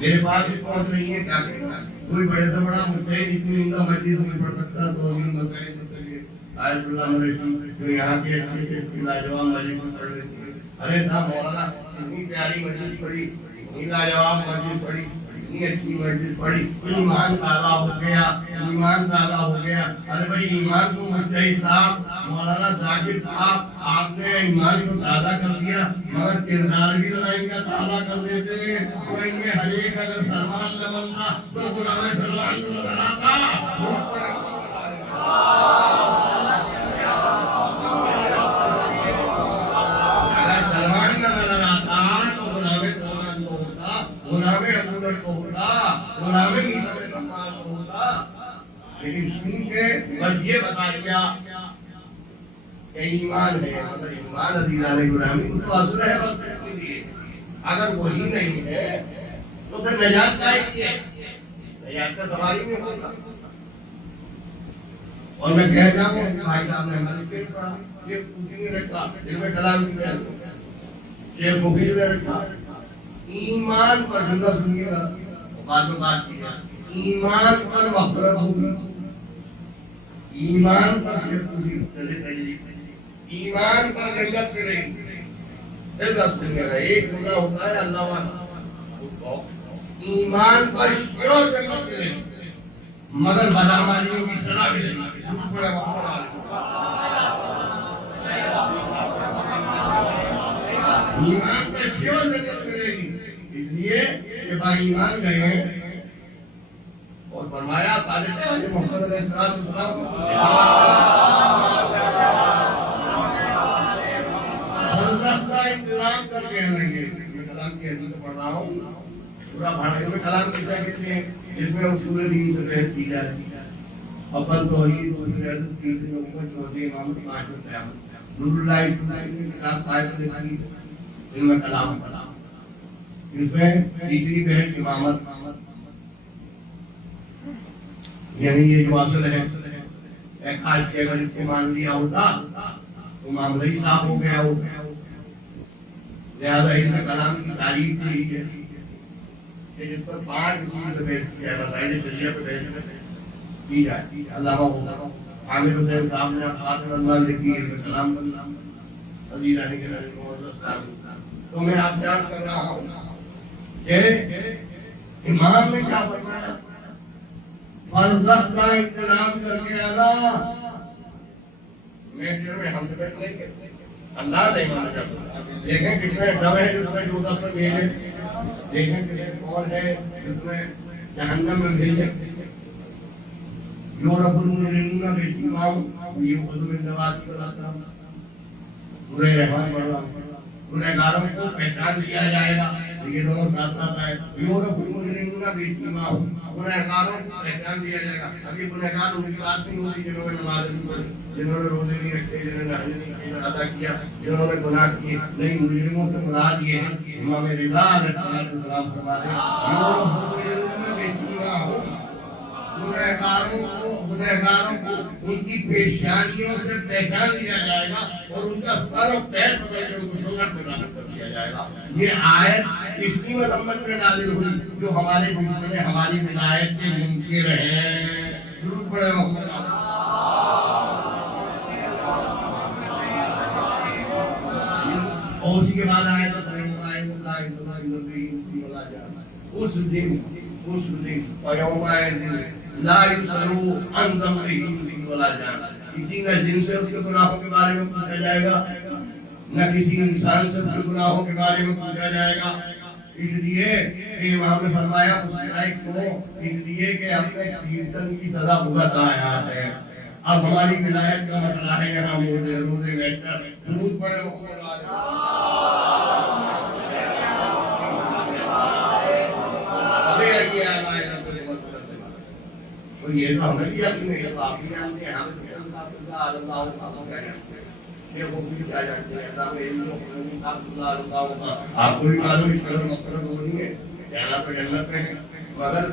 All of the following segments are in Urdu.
میرے پاس بھی پہنچ رہی ہے، کیا کریں گا؟ کوئی بڑے سے بڑا مجتہد اتنی عمدہ مجلس میں پڑھ سکتا تو امیر مجتہد آیت اللہ علیہ جو یہاں کے اچھے سے اتنی لاجواب مجلس میں پڑھ لیتی ہے. ارے صاحب مولانا اتنی پیاری مجلس پڑھی، اتنی لاجواب مجلس پڑھی، اتنی اچھی مجلس پڑھی، ایمان تازہ ہو گیا، ایمان تازہ ہو گیا. ارے بھائی ایمان کو مجتہد صاحب مولانا ذاکر صاحب آپ نے ایمان کو تازہ کر دیا، مگر کردار بھی لڑائی کا تازہ کر دیتے. تو ان میں ہر ایک اگر سلمان نہ بنتا تو غلام سلمان کو نظر آتا. اگر سلمان نہ نظر آتا تو غلام سلمان کو ہوتا، غلام ابو بکر کو ہوتا، غلام عیسی سلمان کو ہوتا. لیکن چونکہ بس یہ بتا دیا کہ ایمان ہے، مگر ایمان عزیزان گرامی کو تو افضل ہے بس کے لیے. اگر وہی نہیں ہے تو پھر نجات کا ہی ہے، نجات کا سوال ہی نہیں ہوگا. اور میں کہتا ہوں کہ بھائی صاحب نے ہمارے پیٹ پڑا، یہ پوچھی نے رکھا، علم کلام کی شیخ مفید نے رکھا. ایمان پر زندہ سنیے گا، بعد میں بات کی جائے. ایمان پر مغفرت ہوگی، ایمان پر شیخ مفید، ایمان پر جنت کرے گی. پھر لفظ سنیے گا، ایک جملہ ہوتا ہے اللہ والا، ایمان پر شیور جنت کرے گی مگر بدعمالیوں کی سزا ملے گی. ایمان پر شیور جنت ملے گی، اس لیے کہ با ایمان گئے ہیں اور فرمایا صادق محمد علیہ السلام برزخ کا انتظام کر کے آئیں گے. میں کلام کی حدیث پڑھ رہا ہوں، پورا بھاڑے میں کلام کسا کہتے ہیں جس میں اصول دین سے بحث کی جاتی ہے. اول توحید، دوسری عدد، تیسری نبوت، چوتھی امامت، پانچویں قیامت. نور اللہ کی کتاب صاحب نے لکھی علم کلام، جس میں تیسری بحث امامت، یعنی یہ جو اصل ہے ایک آج کے اگر اس کو مان لیا ہوتا تو معاملہ ہی صاف ہو گیا ہو. لہذا علم کلام کی تعریف یہی ہے کہ جس پر 5 چیز بحث کیا مسائل شریعہ پہ بحث کی جائے. علامہ عامر حسین صاحب نے خاطر اللہ لکھی علم کلام پر عزیز رہنے کے رہنے. تو میں آپ جان کر رہا ہوں کہ امام نے کیا فرمایا، برزخ کا انتظام کر کے آنا. میٹر میں ہم سے بیٹھ لیں گے، انداز ہے امام کا. دیکھیں کتنے دم ہے جس میں جو دس میں بھیجے، دیکھیں کتنے کون ہے جس میں جہنم میں بھیجے. جو رب المؤمنین کا بیٹی امام یہ قدم نواز کی بلاتا سورہ رحمان پڑھ رہا ہوں. گنہگاروں کو پہچان لیا جائے گا، یہ دونوں ساتھ ساتھ آئے. جو رب المؤمنین کا بیٹی امام، گنہگاروں کو پہچان لیا جائے گا. ابھی گنہگار ان کی بات نہیں ہوتی جنہوں نے نماز نہیں پڑھی، جنہوں نے روزے نہیں رکھے، جنہوں نے حج نہیں ادا کیا، جنہوں نے گناہ کیے. نہیں، مجرموں سے مراد یہ ہے امام رضا علیہ السلام فرماتے ہیں جو رب المؤمنین کا بیٹی امام، گنہگاروں کو ان کی پیشانیوں سے پہچان لیا جائے گا اور ان کا سر و پیر پکڑ کے ان کو جنت میں داخل کر دیا جائے گا. یہ آیت اس کی مذمت میں نازل ہوئی جو ہمارے دشمن ہماری ولایت کے منکر ہیں. درود پڑھے محمد. اور اسی کے بعد آئے تو اس دن لا یسألوا عن ذنبه ولا جان. کسی نہ جن سے اس کے گناہوں کے بارے میں پوچھا جائے گا، نہ کسی انسان سے اس کے گناہوں کے بارے میں پوچھا جائے گا. اس لیے کہ امام نے فرمایا اس لائق کو، اس لیے کہ اپنے کیرتن کی سزا بھگت آیا ہے. اب ہماری ولایت کا مسئلہ ہے یہاں روزے بیٹھ کر درود پڑھے محمد یہ تو ہمیں بھی اپنی نہیں ہے، آپ بھی جانتے ہیں. ہم آپ کو بھی معلوم مقصد وہ نہیں ہے جانا تو جنت میں ہے، مگر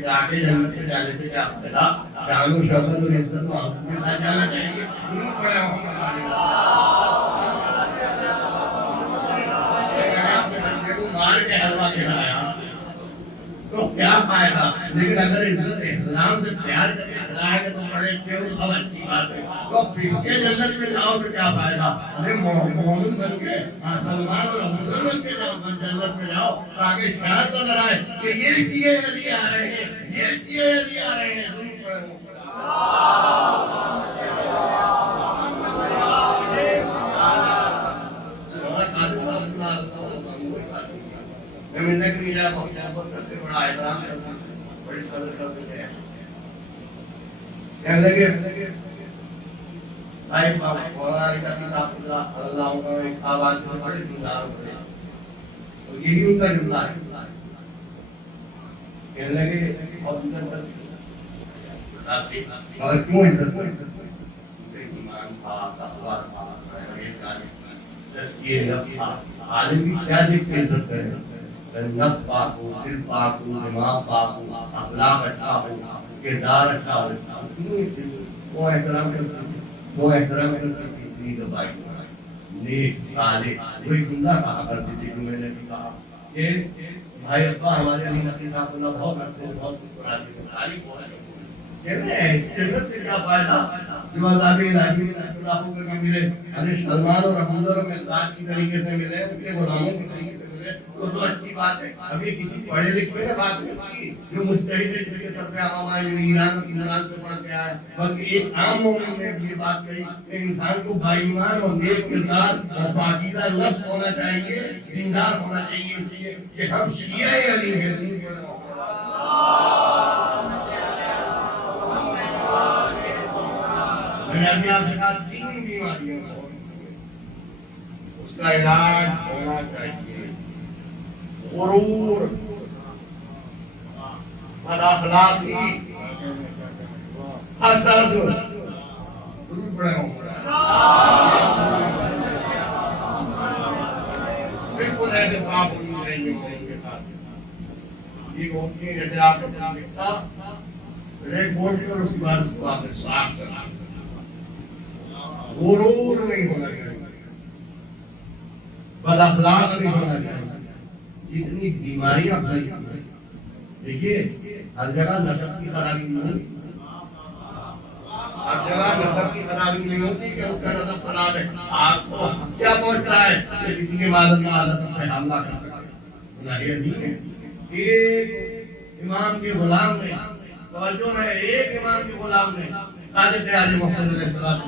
جا کے جنت میں جانے سے کیا فائدہ. شان و شوکت اور عزت تو آپ کے ساتھ جانا چاہیے. مار کے حلوہ کھلایا تو کیا فائدہ؟ لیکن اگر عزت احترام سے پیار کرے اخلاق ہے تو بڑے اچھے ہو، بہت اچھی بات ہے۔ تو پھر کے جنت میں جاؤ تو کیا فائدہ؟ ارے مومن بن کے سلمان اور ابوذر بن کے جاؤ، جنت میں جاؤ تاکہ شہادت نظر آئے کہ یہ کیے علی آ رہے ہیں، یہ کیے علی آ رہے ہیں۔ میں ملنے کے لیے محبت کرتے، بڑا احترام کرتا، بڑی قدر کرتے تھے۔ کہنے لگے بھائی مولانا علی کا کتاب اللہ عنہ ایک آواز میں بڑے دیندار ہوئے، تو یہی ان کا جملہ ہے۔ کہنے لگے اور کیوں عزت ایمان تھا، تقویٰ تھا، یہ نفس تھا۔ عالم کیا دیکھ کے عزت کرے؟ نفس پاک ہو، دل پاک ہو، دماغ پاک ہو، اخلاق اچھا ہو، کردار اچھا ہو، وہ احترام کرتا ہے، وہ احترام کرتا ہے۔ اتنی دبائی نیک صالح کوئی گناہ کہا کرتی تھی کہ میں نے بھی کہا کہ بھائی ابا ہمارے علی نقی صاحب اللہ بہت رکھتے ہیں، بہت کچھ پڑھاتے ہیں، ساری بہت کہتے ہیں جنت سے کیا فائدہ؟ جو عذاب الہی میں اللہ کو کبھی ملے، حضرت سلمان اور ابوذر میں ذات کی طریقے سے ملے، ان کے غلاموں کی طریقے سے ملے تو اچھی بات ہے۔ ابھی کسی پڑھے لکھے نے بات نہیں کی جو مجتہد ہے، جس کے سر پہ امام ایران سے پڑھ کے آیا، بلکہ ایک عام مومن نے یہ بات کہی کہ انسان کو باایمان اور نیک کردار اور پاکیزہ نفس ہونا چاہیے، دیندار ہونا چاہیے کہ ہم شیعہ علی ہیں۔ میں نے ابھی آپ سے کہا 3 بیماریوں اس کا علاج ہونا چاہیے: غرور، بد اخلاقی، حسد۔ ضرور پڑھے ہوں، بالکل ایسے صاف ہوئی نہیں ہے ان کے ساتھ۔ یہ ہوتی ہے جیسے آپ کا لکھتا ایک بورڈ اور اس کے بعد اس کو آپ نے صاف کرنا۔ غرور نہیں ہونا چاہیے، بد اخلاق نہیں ہونا چاہیے۔ اتنی بیماریاں پھیلی ہیں۔ دیکھیے ہر جگہ نسب کی خرابی نہیں ہوتی، ہر جگہ نسب کی خرابی نہیں ہوتی کہ اس کا نسب خراب ہے۔ آپ کو کیا پہنچ رہا ہے کہ کسی کے والد پہ حملہ کر سکتے؟ یہ نہیں ہے۔ ایک امام کے غلام نے، توجہ ہے، ایک امام کے غلام نے صادق عالم محمد علیہ السلام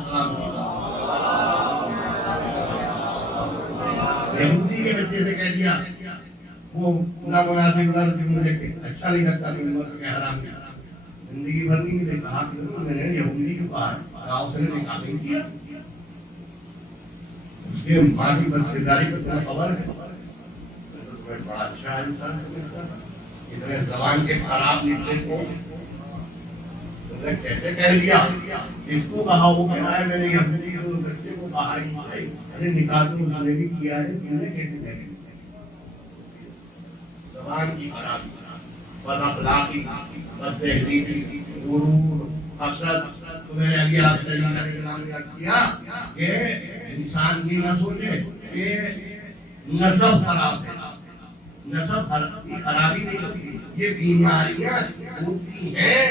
یہودی کے بچے سے کہہ دیا، وہ نامناسب لفظ مجھے اچھا نہیں لگتا کہ عمر کے حرام کیا، زندگی بھر نہیں مجھے کہا کہ میں نے یہودی کے باہر گاؤں سے نکال نہیں کیا۔ اس کے ماں کی بدکرداری پر تمہیں خبر ہے؟ بڑا اچھا انسان سمجھتا ہے، اتنے زبان کے خراب نکلے کو کیسے کہہ دیا؟ اس کو کہا، وہ کہہ رہا ہے میں نے یہودی کے بچے کو باہر ہی نکال کے انہوں نے بھی کیا ہے، میں نے کیسے کہہ دیا؟ زبان کی خرابی، بد اخلاقی، بد تہذیبی، غرور، حسد۔ تو میں نے ابھی آپ سے نام یاد کیا کہ انسان یہ نہ سوچے کہ نسب خراب ہے، نسب کی خرابی نہیں ہوتی، یہ بیماریاں ہوتی ہیں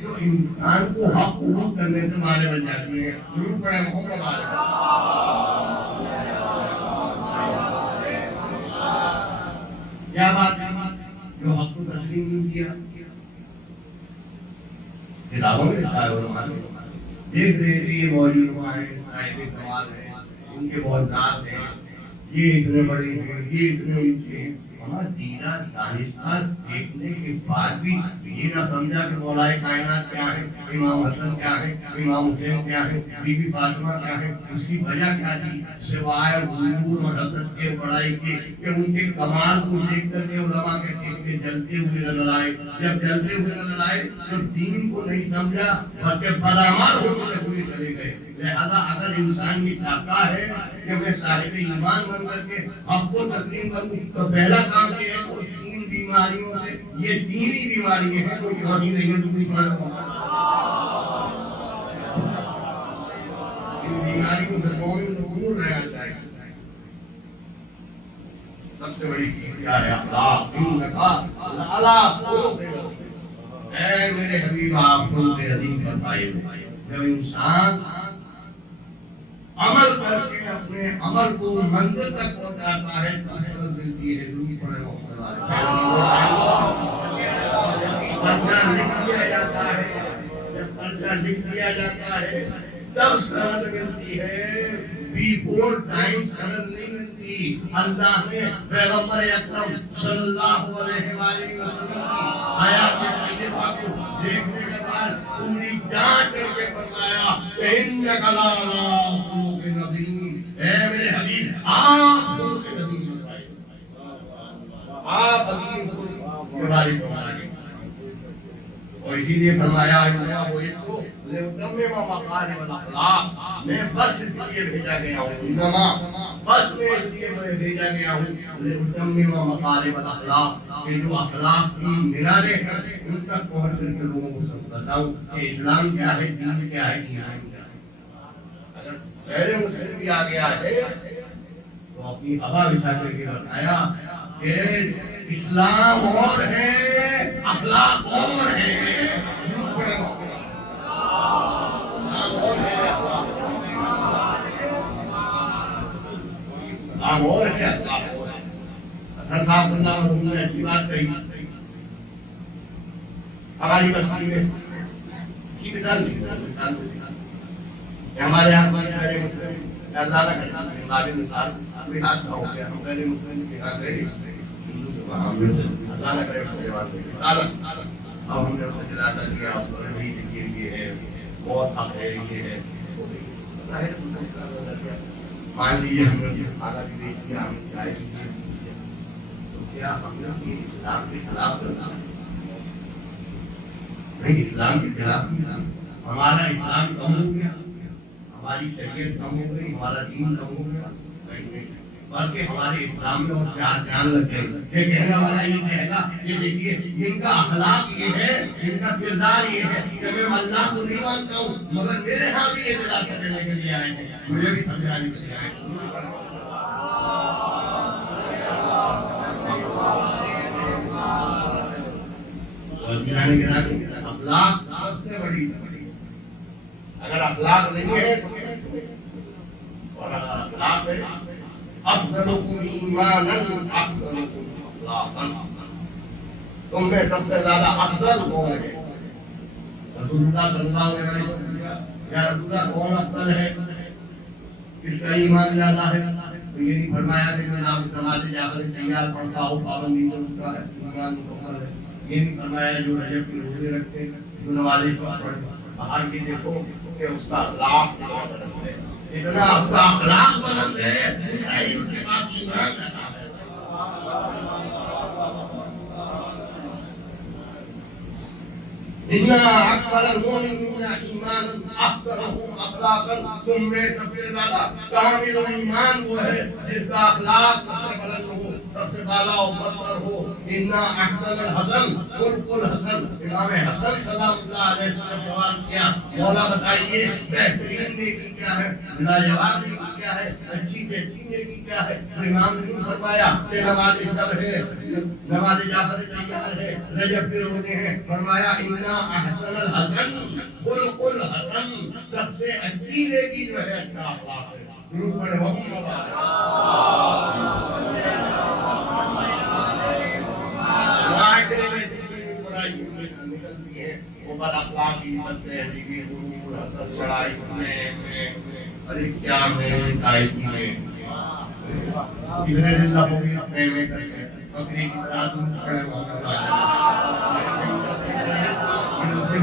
جو انسان کو حق قبول کرنے سے مانے بن جاتی ہیں۔ ضرور پڑھیں محمد علیہ۔ کیا بات ہے جو حق کو تسلیم نہیں کیا؟ کتابوں میں لکھا ہے، علماء نے دیکھ رہے ہیں یہ مولوی ہیں، صاحب کمال ہیں، ان کے بہت نام ہیں، یہ اتنے بڑے ہیں، یہ اتنے اونچے ہیں۔ دیدہ دانشور دیکھنے کے بعد بھی یہ نہ سمجھا کہ مولا کائنات کیا ہے، امام حسن کیا ہے، امام حسین کیا ہے، بی بی فاطمہ کیا ہے، اس کی وجہ کیا تھی سوائے غرور اور حسد کے، بڑائی کے، کہ ان کے کمال کو دیکھ کر کے علماء کہتے ہیں کہ جلتے ہوئے نظر آئے۔ جب جلتے ہوئے نظر آئے تو دین کو نہیں سمجھا بلکہ بدعمال ہوتے ہوئے چلے گئے۔ لہذا اگر انسان یہ چاہتا ہے کہ میں صاحب ایمان بن کر کے حق کو تسلیم کروں تو پہلا کام یہ ہے کہ 3 بیماریوں سے، یہ 3 ہی بیماریاں ہیں، کوئی اور نہیں ہے، دوسری بات ان بیماریوں سے کون دور رہنا چاہیے؟ سب سے بڑی چیز کیا ہے؟ اخلاق. انکا لعلی خلق عظیم. اے میرے حبیب آپ خلق عظیم پر قائم ہیں. جب انسان عمل کر کے اپنے عمل کو منزل تک پہنچاتا ہے تو حضرت ملتی ہے. درود پڑھے محمد پرچہ لکھ دیا جاتا ہے. جب پرچہ لکھ دیا جاتا ہے تب سند ملتی ہے. بیفور ٹائم سند نہیں ملتی. اللہ نے پیغمبر اکرم صلی اللہ علیہ وآلہ وسلم کی حیات طیبہ کو دیکھنے کے بعد پوری جانچ کر کے فرمایا کہ انک لعلی خلق عظیم. اے میرے حبیب آپ خلق عظیم بتائیے. آپ عظیم خلق کے بارے فرمائیں. اور اسی لیے فرمایا میں بس اس لیے بھیجا گیا ہوں. بس میں اس لیے بھیجا گیا ہوں مکارم الاخلاق کہ جو اخلاق کی میناریں ہیں ان تک پہنچ کر کے لوگوں کو سب بتاؤں کہ اسلام کیا ہے, دین کیا ہے, ایمان کیا ہے. اگر پہلے مسلم بھی آ گیا ہے تو اپنی ہوا بچھا کر کے بتایا کہ اسلام اور ہے, اخلاق اور ہے. اور ہے اخلاق. حضرت صاحب اللہ علیہ نے اچھی بات کہی. ہماری بستی میں ہمارے یہاں پہلے مسلم اللہ کا کہنا قابل مثال کوئی حادثہ ہو گیا. ہم پہلے مسلم کے یہاں گئے اللہ نہ کرے اب ہم نے اسے دلاتا دیا اس کو یہ ہے بہت حق ہے یہ ہے. مان لیجیے ہم نے کھانا بھی بیچ دیا, ہم چائے بھی تو کیا ہم نے اسلام کے خلاف کرنا نہیں. اسلام کے خلاف ہمارا اسلام کم ہو گیا, ہماری شریعت کم ہو گئی, ہمارا دین کم ہو گیا, بلکہ ہمارے اسلام میں اور چار جان لگ گئے. یہ کہنے والا یہ کہے گا یہ دیکھیے ان کا اخلاق یہ ہے, ان کا کردار یہ ہے کہ میں اللہ کو نہیں مانتا ہوں مگر میرے ہاں بھی یہ دلاسا دینے کے لیے آئے ہیں, مجھے بھی سمجھانے کے لیے آئے ہیں. اخلاق سب سے بڑی. اگر اخلاق نہیں ہے اور اخلاق ہے افضلکم ایمانا افضلکم اخلاقا, تم میں سب سے زیادہ افضل کون ہے؟ رسول اللہ صلی اللہ علیہ وسلم یا رسول اللہ کون افضل ہے, کس کا ایمان زیادہ ہے؟ تو یہ نہیں فرمایا کہ میں نام نماز جعفر تیار پڑھتا ہوں پابندی تو اس کا ایمان مکمل ہے. یہ نہیں فرمایا جو رجب کے روزے رکھتے جو نمازیں پڑھتے. باہر یہ دیکھو کہ اس کا اخلاق ہے, اتنا اس کا اخلاق بلند ہے اس کے پاس ایمان رہتا ہے. ان اکبر المؤمنین ایمانا اکثرهم اخلاقا, تم میں سب سے زیادہ کامل ایمان وہ ہے جس کا اخلاق سب سے بلند ہو, سب سے بالا و برتر ہو. ان احسن الحسن خلق الحسن. امام حسن سلام اللہ علیہ وسلم سوال کیا مولا بتائیے بہترین نیکی کیا ہے, لاجواب نیکی کیا ہے, اچھی سے اچھی نیکی کیا ہے؟ امام نے فرمایا کہ نماز شب ہے, نماز جعفر تیار ہے, رجب کے روزے ہیں. فرمایا ان احسن الحسن خلق الحسن, سب سے اچھی نیکی جو ہے اچھا اخلاق ہے. درود پڑھے محمد نکلتی ہے وہ بد اخلاقی بد تہذیبی غرور حسد لڑائی میں ارے کیا میں تائیدی میں کتنے دن لگوں گی اپنے میں کر کے بکری کی طرح تم کھڑے ہو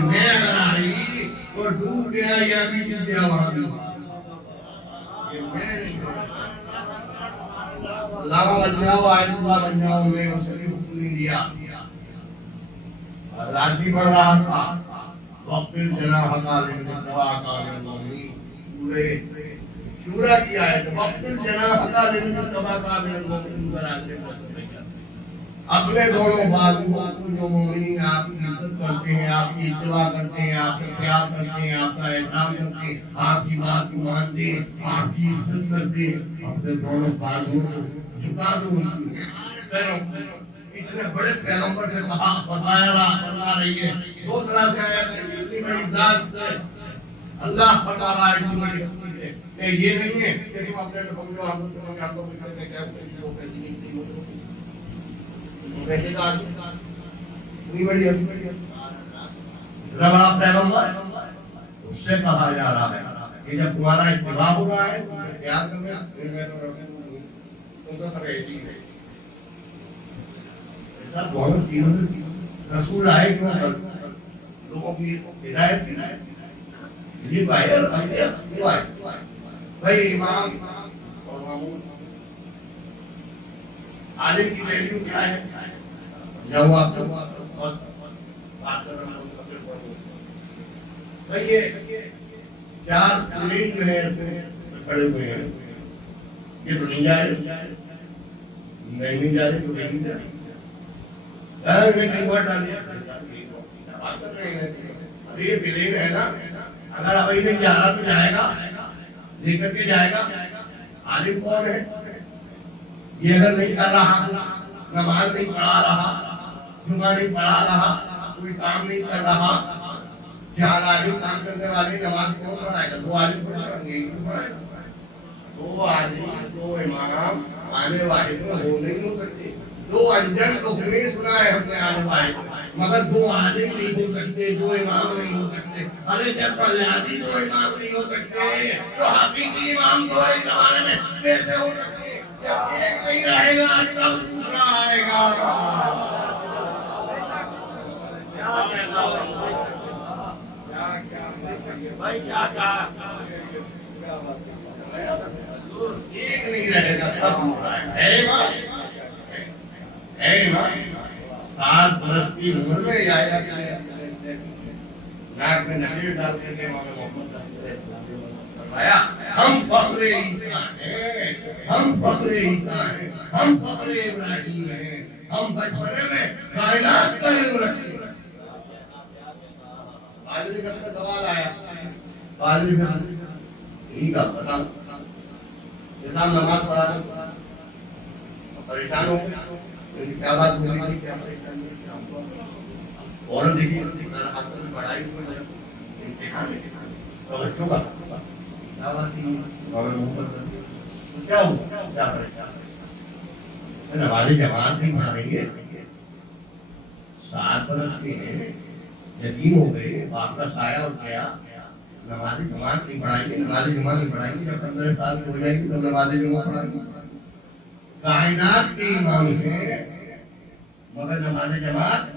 میں اگر آئی تو ڈوب گیا یا بھی ڈوب گیا وہاں بھی اللہ بن جاؤ آئے اللہ بن جاؤ. میں اسے بھی حکم نہیں دیا, راضی بڑھ رہا تھا وقت جناح لمن اتبعک من المؤمنین. پورے شورا کیا ہے وقت جناح لمن اتبعک من المؤمنین برابر اپنے دونوں بازوؤں کو جو مومنین آپ کی عزت کرتے ہیں, آپ کی اتباع کرتے ہیں, آپ کا پیار کرتے ہیں, آپ کا احترام کرتے ہیں, آپ کی بات کو مانتے ہیں, آپ کی عزت کرتے ہیں, اپنے دونوں بازوؤں کو جھکا دو. پیروں اتنے بڑے پیغمبر سے کہا بتلا رہی ہے دو طرح سے آیا تھا اتنی بڑی ذات سے اللہ بتا رہا ہے اتنی بڑی حقیقت ہے کہ یہ نہیں ہے کہ تم اپنے کو سمجھو ہم لوگ ہم تو میں کیا وہ کہتی نہیں تھی وہ کہتے تھا اتنی بڑی حقیقت اتنا بڑا پیغمبر اس سے کہا جا رہا ہے کہ جب تمہارا اتباع ہو رہا ہے تم پیار کر رہے پھر میں تو تم تو سب ایسی ہے ایسا بہت چیزوں رسول آئے کیوں لوگوں کی ہدایت یہ بھائی امام اور معمول عالم کی ویلیو کیا ہے جب وہ آپ کو بات کر رہا بھائی یہ چار پولیس جو ہے کھڑے ہوئے ہیں یہ تو نہیں جا رہے نہیں جا رہے تو نہیں جا رہے یہ بلیو ہے نا اگر ابھی نہیں جا رہا تو جائے گا لے کر کے جائے گا عالم کون ہے یہ اگر نہیں کر رہا نماز نہیں پڑھا رہا جمعہ نہیں پڑھا رہا کوئی کام نہیں کر رہا چار عالم کام کرنے والے نماز کون پڑھائے گا دو عالم پڑھائے گا دو عالم دو امام آنے والے میں ہو نہیں ہو سکتے دو انجن تو ہمیں سنا ہے ہم نے عالم آئے مگر دو عالم نہیں ہو سکتے دو امام نہیں ہو سکتے ارے جب بنیادی دو امام نہیں ہو سکتے تو حقیقی امام دو ایک زمانے میں کیسے ہو سکتے جب ایک نہیں رہے گا تب دوسرا آئے گا ایک نہیں رہے گا تب دوسرا ہے سات برس کی عمر میں آیا ناک میں نقیر ڈال کے فرمایا ہم فخر انسان ہیں ہم فخر انسان ہیں ہم فخر ابراہیم ہیں ہم بچپنے میں کائنات کا علم رکھتے ہیں پادری گھر کا سوال آیا پادری گھر یہی کا پتا جیسا نماز پڑھا پریشان ہو گئے کیا بات بولی تھی کیا پریشانی اور دیکھیے ہاتھ میں پڑھائی ہوئی امتحان تو بچوں کا کیا بات تھی کیا ہو کیا پریشان ہماری جماعت نہیں پڑھ رہی ہے 7 برس کے ہیں یتیم ہو گئے باپ کا سایہ ہو گیا نماز جماعت نہیں پڑھائیں گے نماز جماعت نہیں پڑھائیں گے جب 15 سال کی ہو جائے گی تب نماز جماعت پڑھائیں گے کائنات کے امام ہیں مگر نماز جماعت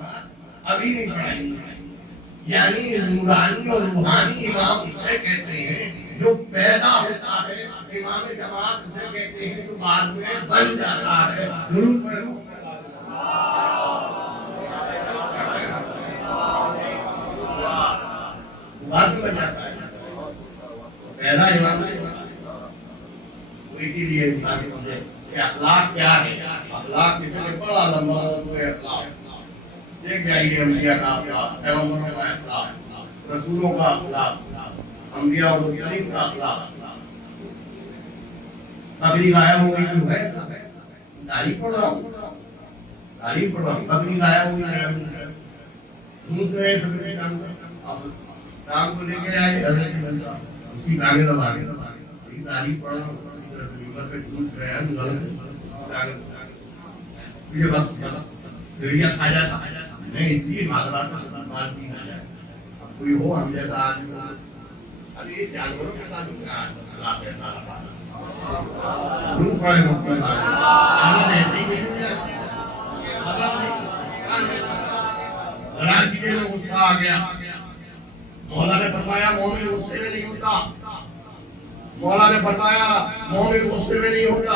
ابھی نہیں پڑھائیں گے یعنی نورانی اور روحانی امام اسے کہتے ہیں جو پیدا ہوتا ہے امام جماعت اسے کہتے ہیں جو بعد میں بن جاتا ہے ضرور پڑھو بعد میں بن جاتا ہے پہلا امام وہی کے لیے انسان سمجھے کہ اخلاق کیا ہے اخلاق کسی نے بڑا لمبا ہوئے اخلاق ایک جائیے انبیاء کا اخلاق پیغمبروں کا اخلاق رسولوں کا اخلاق انبیاء اور مرسلین کا اخلاق بکری غائب ہو گئی تو ہے تعریف پڑھ رہا ہوں بکری غائب ہو گئی دودھ گئے سبزی شام کو لے کے آئے اسی کاغذ تعریف پڑھ رہا ہوں کھا جاتا میں اس لیے بھاگ رہا تھا مال بھی نہ جائے اب کوئی ہو ہم جیسا آدمی ارے جانوروں کے ساتھ آ گیا مولا نے فرمایا مومن غصے میں نہیں ہوتا مولا نے فرمایا مومن غصے میں نہیں ہوتا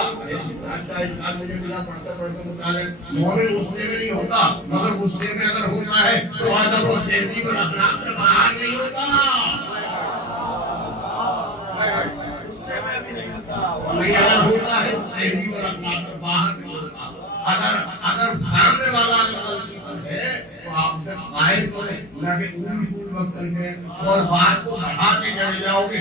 اچھا انسان مجھے ملا پڑھتا مطالعہ مومن غصے میں نہیں ہوتا مگر غصے میں اگر ہوتا ہے تو ادب و تہذیب اور اخلاق سے باہر نہیں ہوتا نہیں اگر ہوتا ہے تہذیب اور اخلاق سے باہر نہیں ہوتا اگر سامنے والا غلطی پر ہے تو آپ سے قائل تو نہ کہ پوری وقت کر کے اور بات کو بڑھا کے چلے جاؤ گے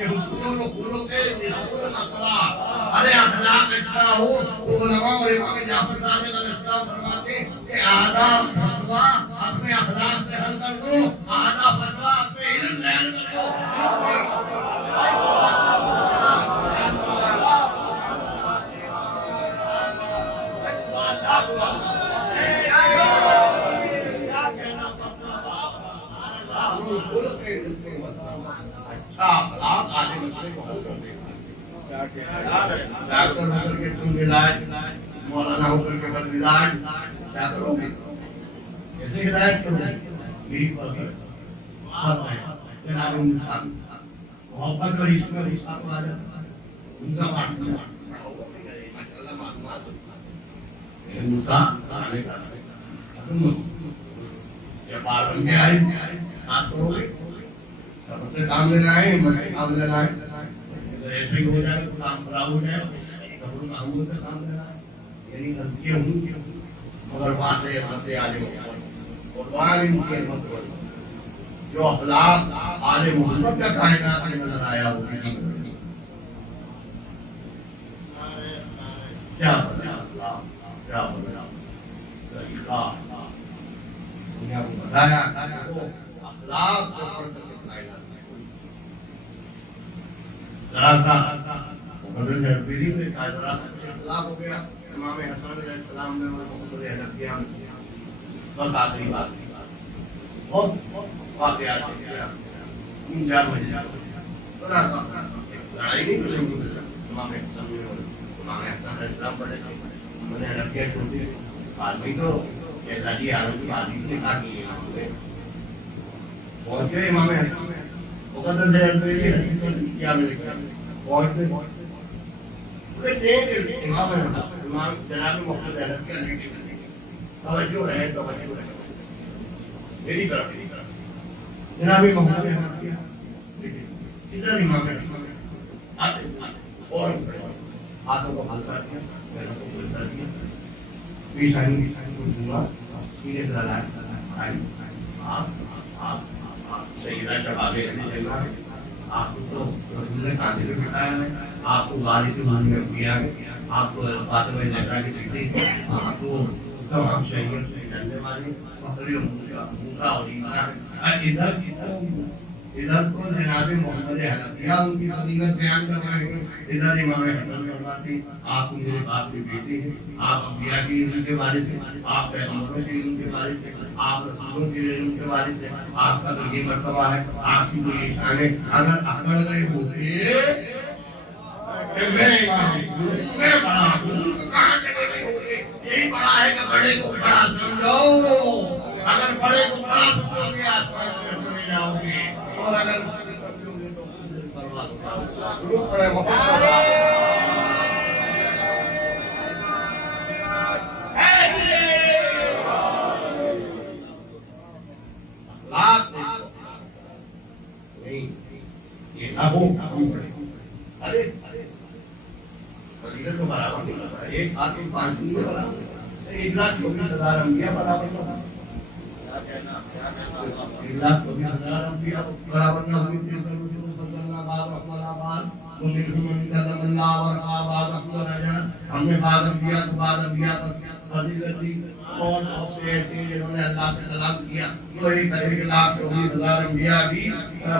حصول و خلق حصول اخلاق ارے اخلاق اچھا ہو تو علماء اور امام جعفر صادق علیہ السلام فرماتے ہیں کہ آدھا فتویٰ اپنے اخلاق سے حل کر دو، آدھا فتویٰ اپنے علم سے حل کر دو۔ اچھا اخلاق آدھے مسئلے کو حل کر دے گا۔ ڈاکٹر ہو کر کے تم علاج، مولانا ہو کر کے بد علاج کیا کرو گے؟ کیسے ہدایت کرو گے؟ یہی بات ہے۔ جناب انسان محبت اور عشق میں رشتہ کو آ جاتا ہے، ان کا معلوم ماشاءاللہ معلومات آنے کا جب آپ بن کے آئے آپ کرو گے، سب سے کام لینا ہے، ہمت سے کام لینا ہے۔ اگر ایسے ہی ہو جائے تو کام خراب ہو جائے، سب کاموں سے کام لینا ہے، یعنی غلطیاں ہوں مگر بات ہے ہمت آج قربان ان کی ہمت ہو، جو اخلاق آل محمد کا کائنات میں نظر آیا وہ بھی کیا بتا کیا بتا طریقہ دنیا کو بتایا اخلاق جو پڑھ کر ذرا سا مقدس حرفیلی میں کہا ذرا سا اخلاق ہو گیا، امام حسن علیہ السلام نے محمد حنفیہ بس آخری بات بہت واقعات کیا تین چار مہینے ذرا سا لڑائی نہیں کریں گے امام حسن نے امام حسن علیہ السلام پڑھے تھے انہوں نے حنفیہ چھوڑ دی آدمی تو شہزادی عالم کی آدمی نے کہا کہ یہ پہنچ گئے امام حسن مقدس حرفیلی حدیث کیا مل گیا پہنچ گئے اسے دیں امام امام جناب محمد حنفیہ نے توجہ ہے توجہ ہے میری طرف جناب محمد حنفیہ ادھر امام آتے اور ہاتھوں کو ہلکا کیا پیروں کو بلتا دیا پیشانی کو دھوا سینے سے لگائے آپ سیدہ شبابِ علی جلوہ آپ کو تو رسول نے کاندھے پہ بٹھایا ہے، آپ کو وارث امام انبیاء آپ کو فاطمہ زہرا کی بیٹی آپ کو تمام شہیدوں سے جاننے والے فخر موسیٰ اور عیسیٰ ادھر کو جناب محمد حنفیہ ان کی فضیلت بیان کر رہے ہیں، ادھر امام حسن فرماتے آپ میرے باپ کے بیٹے ہیں، آپ انبیاء کی علم کے وارث ہیں، آپ پیغمبروں کے علم کے وارث ہیں، آپ رسولوں کے علم کے وارث ہیں، آپ کا تو یہ مرتبہ ہے، آپ کی تو یہ شان ہے۔ اگر اکڑ گئے ہوتے کہ میں امام ہوں میں بڑا ہوں تو کہاں چلے گئے ہوتے؟ یہی بڑا ہے کہ بڑے کو بڑا سمجھو، اگر بڑے کو بڑا سمجھو گے آسمان سے چلے جاؤ گے، اور اگر بڑے محبت یہ نہ ہو ارے فضیلت تو برابر نہیں کرتا، ایک آدمی 5 دن میں برابر 1,24,000 انبیاء برابر کرتا، 1,24,000 انبیاء برابر نہ ہوئی تھی ہم نے بعض انبیاء کو بعض انبیاء پر فضیلت دی اور بہت سے ایسے جنہوں نے اللہ سے طلب کیا تو ایک کرے کہ 1,24,000 انبیاء بھی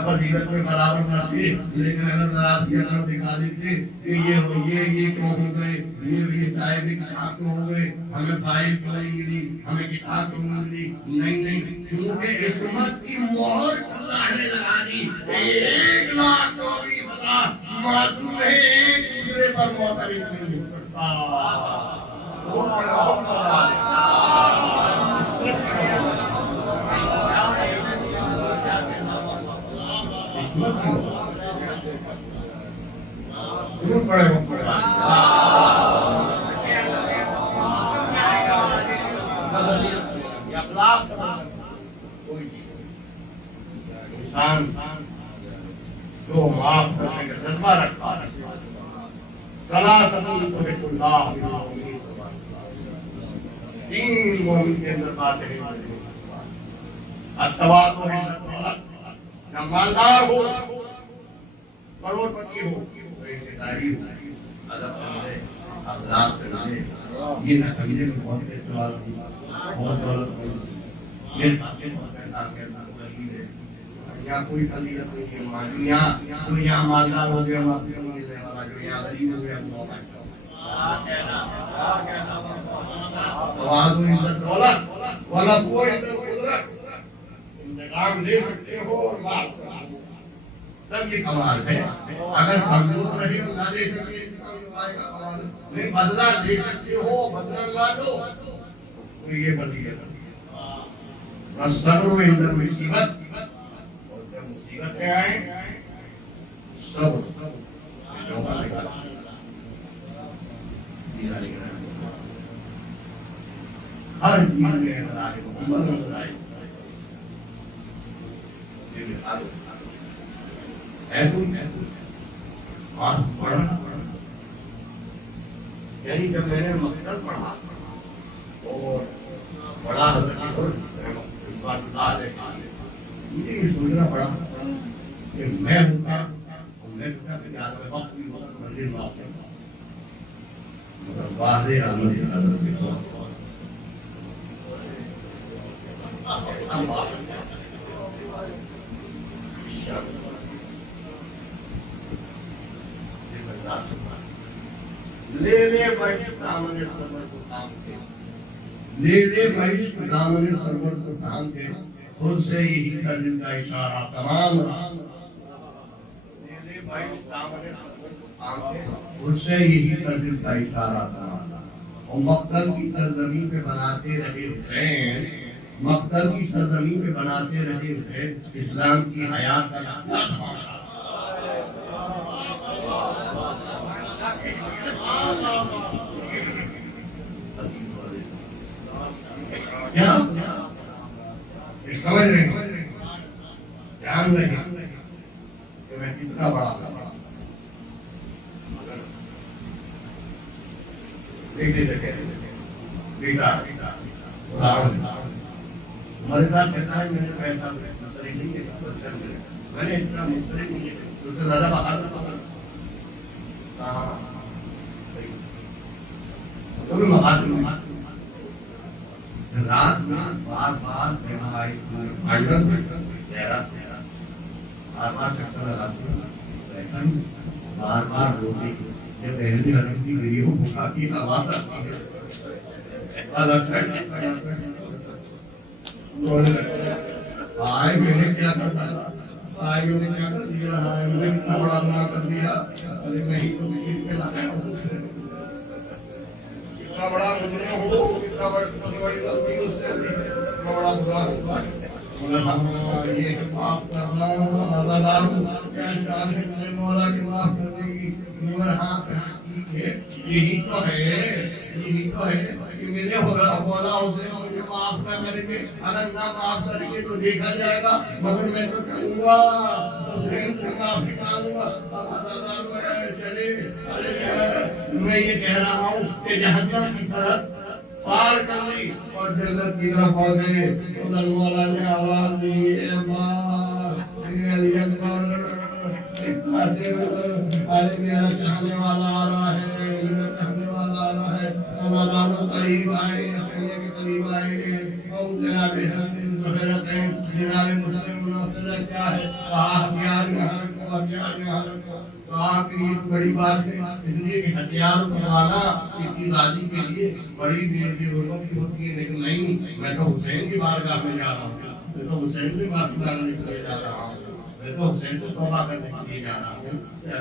فضیلت میں برابر نہ تھے، لیکن اگر ذرا سی دکھا دیتے کہ یہ کیوں ہو گئے، یہ صاحب کتاب کیوں ہو گئے، ہمیں فائل کیوں نہیں ملی، ہمیں کتاب کیوں نہیں ملی، نہیں کیونکہ عصمت کی مہر اللہ نے لگا دی، 1,24,000 معصوم ہے، ایک دوسرے پر معترض نہیں ہو سکتا۔ انسان جو معاف کرنے کا جذبہ رکھا تین مومن کے اندر باتیں ہیں، التواضع جب مالدار ہو، کروڑ پتی ہو، انتظاری ہو، ادب سمجھے، اخلاق سمجھے، یہ نہ سمجھے کہ بہت سے سوال بہت دولت یہ باتیں بہت یا کوئی فضیلت نہیں ہے مالی کوئی یہاں مالدار ہو گیا معافی نہیں ملنے والا، جو یہاں غریب ہو گیا والا کوئی انتقام لے سکتے ہو اور بات کرتے ہو، تب یہ کمال ہے۔ اگر کمزور رہے اور نہ لے سکے نہیں بدلہ لے سکتے ہو، بدلہ لا دو تو یہ فضیلت ہے۔ صبر و عند المصیبت، اور جب مصیبتیں آئیں صبر ہر چیز میں اقرار محمد نظر آئی پڑھنا یعنی جب میں نے مقصد پڑھا اور بڑا مجھے یہ سوچنا پڑا کہ میں ہوتا اور میں وقت بھی وقت منزل میں آتا مگر واضح عمل حضرت کے طور پر لے لے بھائی دامن سرور کو تھام کے، لے لے بھائی دامن سرور کو تھام کے، خود سے یہی کر دل کا اشارہ تمام، لے لے بھائی دامن سرور کو تھام کے، خود سے یہی کر دل کا اشارہ تمام، اور مقتل کی سرزمین پہ بناتے رہے حسین، مقتل کی سرزمین پہ بناتے رہے حسین، اسلام کی حیات کا کیا تماشا۔ کیا سمجھ رہے ہیں، دھیان رہے کہ میں کتنا بڑا تھا، بیٹے سے کہہ رہے بیٹا ہمارے ساتھ کہتا ہے میں نے پیسہ مختلف نہیں ہے، میں نے اتنا مختلف نہیں ہے اس سے زیادہ باہر تھا رات میں بار بار چکر لگاتے بار بار روٹی جب پہلے رکھتی گئی ہو بھوکا کی آواز آتی ہے ایسا لگتا ہے آئے میں نے کیا کرتا آئے میں نے کیا کر دیا آئے میں نے کتنا بڑا گناہ کر دیا ارے میں ہی تو مجھے کے لایا ہوں کتنا بڑا مجرم ہو کتنا بڑی غلطی اس سے کتنا بڑا برا ہوا مگر ہم یہ معاف کرنا عزادار کیا شان ہے میرے مولا کے معاف کرنے کی مگر ہاں یہی تو ہے کہ میرے مولا اسے مجھے معاف نہ کریں گے، اگر نہ معاف کریں گے تو دیکھا جائے گا، مگر میں تو کہوں گا حسین سے معافی مانگوں گا عزادار چلے میں یہ کہہ رہا ہوں کہ جہنم کی طرف پار کر لی اور جنت کی طرف پہنچ گئے، ادھر مولا نے آواز دی اے ماں علی اکبر ارے میرا چاہنے والا آ رہا ہے، میرا چاہنے والا آ رہا ہے، عزاداروں قریب آئے کے قریب آئے اور جناب حسین جناب مسلم منافذہ کیا ہے کہا ہتھیار یہاں رکھو کہا کہ یہ بڑی بات ہے اس لیے کہ ہتھیار اتروانا اس کی غازی کے لیے بڑی دیر کی ضرورت ہوتی ہے، لیکن نہیں میں تو حسین کی بارگاہ میں جا رہا ہوں، میں تو حسین سے معافی مانگنے کے لیے جا رہا ہوں، میں تو حسین سے توبہ کرنے کے لیے جا رہا ہوں،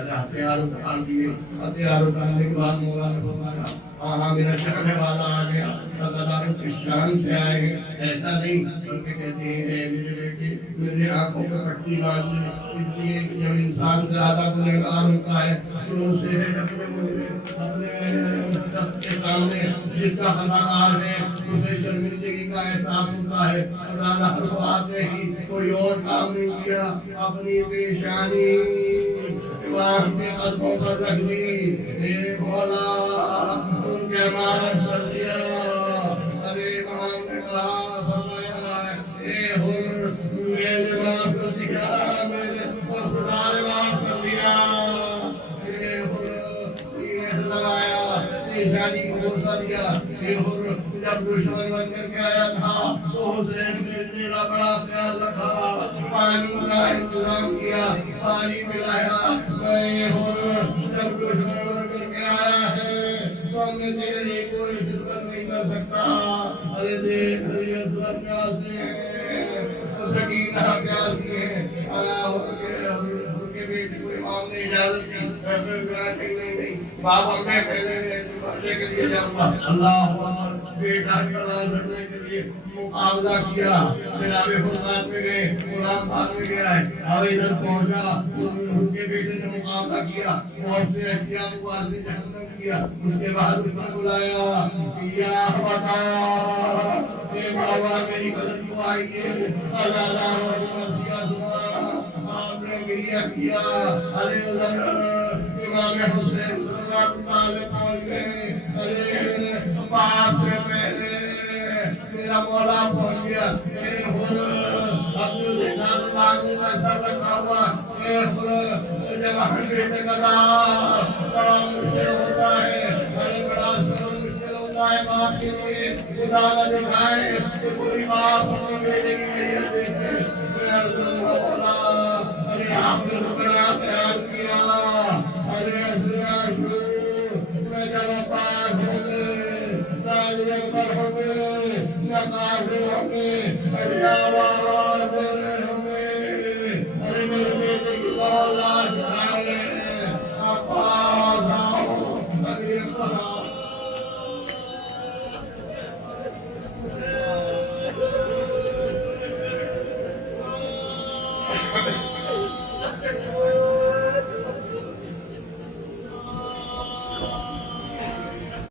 ہتھیار اتار دیے، ہتھیار اتارنے کے بعد مولا نے فرمایا ہاں میرا چاہنے والا آ گیا، عزاداروں کی شان سے آئے گے، ایسا نہیں بلکہ کہتے ہیں میرے بیٹے میرے آنکھوں پہ پٹی باندھی ہے، اس لیے جب انسان زیادہ گنہگار ہوتا ہے تو اسے اپنے کے سامنے جس کا خطاکار ہے اسے شرمندگی کا احساس ہوتا ہے، عزادار کو آتے ہی کوئی اور کام نہیں کیا، اپنی پیشانی امام کے قدموں پر رکھ دی، میرے مولا ان کے امانت کر دیا، ارے امام نے کہا فرمایا اے حر میں نے معاف کر دیا، میں نے خدا نے معاف کر دیا، اے حر جب دشمن بن کر کے آیا تھا تو حسین نے تیرا بڑا خیال رکھا، پانی کا انتظام کیا، پانی پلایا۔ میں ہوں جب دشمن بن کر کے آیا ہے تو ہم نے تیری کوئی خدمت نہیں کر سکتا۔ ارے دیکھ حضرت کیا سے ہیں، سکینہ کیا سے ہیں، ان کے بیٹے کو امام نے اجازت دی، باپ میں پہلے مرنے کے لیے جاؤں گا۔ اللہ اکبر، بیٹا کڑا لڑنے کے لیے مقابلہ کیا، جناب فرقات میں گئے، غلام خان میں گیا ہے، اب ادھر پہنچا، ان کے بیٹے نے مقابلہ کیا، اور اس نے احتیام کو آدمی جہنم کیا۔ اس کے بعد اس نے بلایا، یا بتا اے بابا میری مدد کو آئیے، اللہ آپ نے گریہ کیا۔ ارے ادھر امام حسین پہنچ گئے، ارے باپ سے پہلے میرا مولا پہنچ گیا۔ اے اپنے دکھان مانگنے میں سر رکھا ہوا، اے جب ہم بیٹے کا نام بڑا مشکل ہوتا ہے، ارے بڑا مشکل ہوتا ہے باپ کے لیے، خدا نہ دکھائے کہ کوئی باپ اپنے بیٹے کی میریت دیکھے۔ مولا ارے آپ نے تو بڑا خیال کیا، ارے میں جب پاس ہوں گے، نالی اکبر ہوں گے، نہ قاضر ہوں گے، ارے آواز